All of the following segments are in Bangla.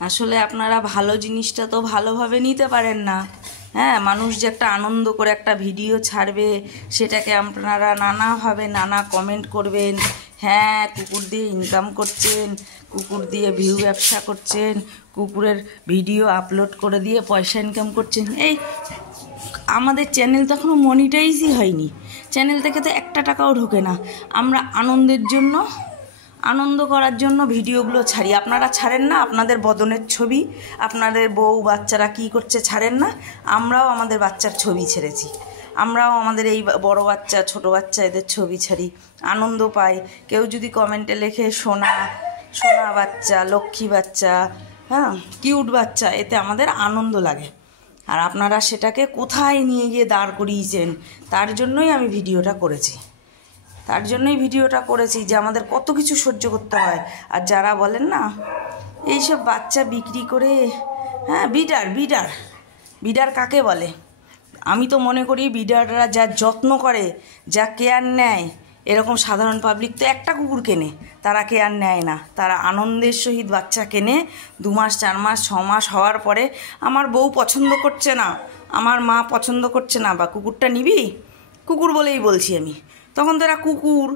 আসলে আপনারা ভালো জিনিসটা তো ভালোভাবে নিতে পারেন না। হ্যাঁ, মানুষ যে একটা আনন্দ করে একটা ভিডিও ছাড়বে, সেটাকে আপনারা নানাভাবে নানা কমেন্ট করবেন। হ্যাঁ, কুকুর দিয়ে ইনকাম করছেন, কুকুর দিয়ে ভিউ ব্যবসা করছেন, কুকুরের ভিডিও আপলোড করে দিয়ে পয়সা ইনকাম করছেন। এই আমাদের চ্যানেল তো এখনও মনিটাইজই হয়নি, চ্যানেল থেকে তো একটা টাকাও ঢোকে না। আমরা আনন্দের জন্য, আনন্দ করার জন্য ভিডিওগুলো ছাড়ি। আপনারা ছাড়েন না আপনাদের বদনের ছবি, আপনাদের বউ বাচ্চারা কী করছে ছাড়েন না। আমরাও আমাদের বাচ্চার ছবি ছেড়েছি, আমরাও আমাদের এই বড় বাচ্চা ছোট বাচ্চা এদের ছবি ছাড়ি, আনন্দ পাই। কেউ যদি কমেন্টে লেখে সোনা সোনা বাচ্চা, লক্ষ্মী বাচ্চা, হ্যাঁ কিউট বাচ্চা, এতে আমাদের আনন্দ লাগে। আর আপনারা সেটাকে কোথায় নিয়ে গিয়ে দাঁড় করিয়েছেন, তার জন্যই আমি ভিডিওটা করেছি, তার জন্যই ভিডিওটা করেছি যে আমাদের কত কিছু সহ্য করতে হয়। আর যারা বলেন না এইসব বাচ্চা বিক্রি করে, হ্যাঁ বিডার বিডার বিডার কাকে বলে? আমি তো মনে করি বিডাররা যা যত্ন করে, যা কেয়ার নেয়, এরকম সাধারণ পাবলিক তো একটা কুকুর কেনে, তারা কেয়ার নেয় না। তারা আনন্দের সহিত বাচ্চা কেনে, 2 মাস 4 মাস 6 মাস হওয়ার পরে আমার বউ পছন্দ করছে না, আমার মা পছন্দ করছে না, বা কুকুরটা নিবি, কুকুর বলেই বলছি আমি, তখন তো এরা কুকুর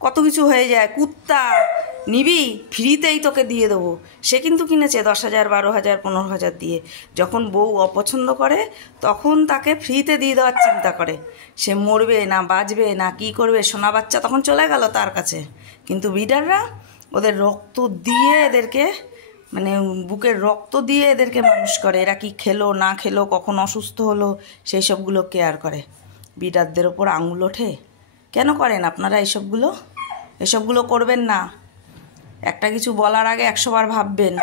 কত কিছু হয়ে যায়, কুত্তা নিবি ফ্রিতেই তোকে দিয়ে দেবো। সে কিন্তু কিনেছে 10,000 12,000 15,000 দিয়ে। যখন বউ অপছন্দ করে তখন তাকে ফ্রিতে দিয়ে দেওয়ার চিন্তা করে, সে মরবে না বাঁচবে না কী করবে, সোনা বাচ্চা তখন চলে গেল তার কাছে। কিন্তু বিডাররা ওদের রক্ত দিয়ে এদেরকে, মানে বুকের রক্ত দিয়ে এদেরকে মানুষ করে। এরা কি খেলো না খেলো, কখন অসুস্থ হলো, সেই সবগুলো কেয়ার করে। বিডারদের ওপর আঙুল ওঠে কেন করেন আপনারা? এসবগুলো করবেন না। একটা কিছু বলার আগে 100 বার ভাববেন।